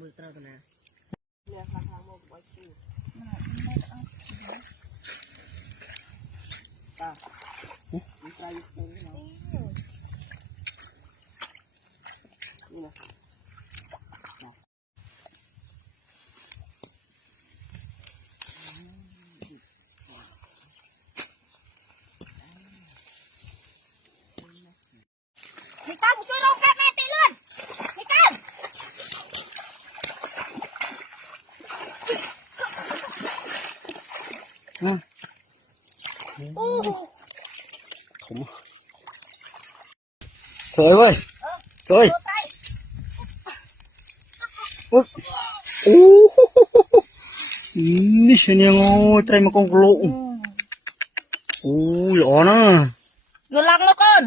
มือเต้าตัวนะเรือทางโมกบอยชิวตามีใจเป็นเนาะนี่นะมีการช่วยลงแค่แม่ตีเลื่อนมีการโอ้ผมเคยเว้ยเคยอุ๊ยโอ้นี่เสียงยังไงใจมันกงกลุโอ้ยอ๋อนะ อยู่หลังแล้วก่อน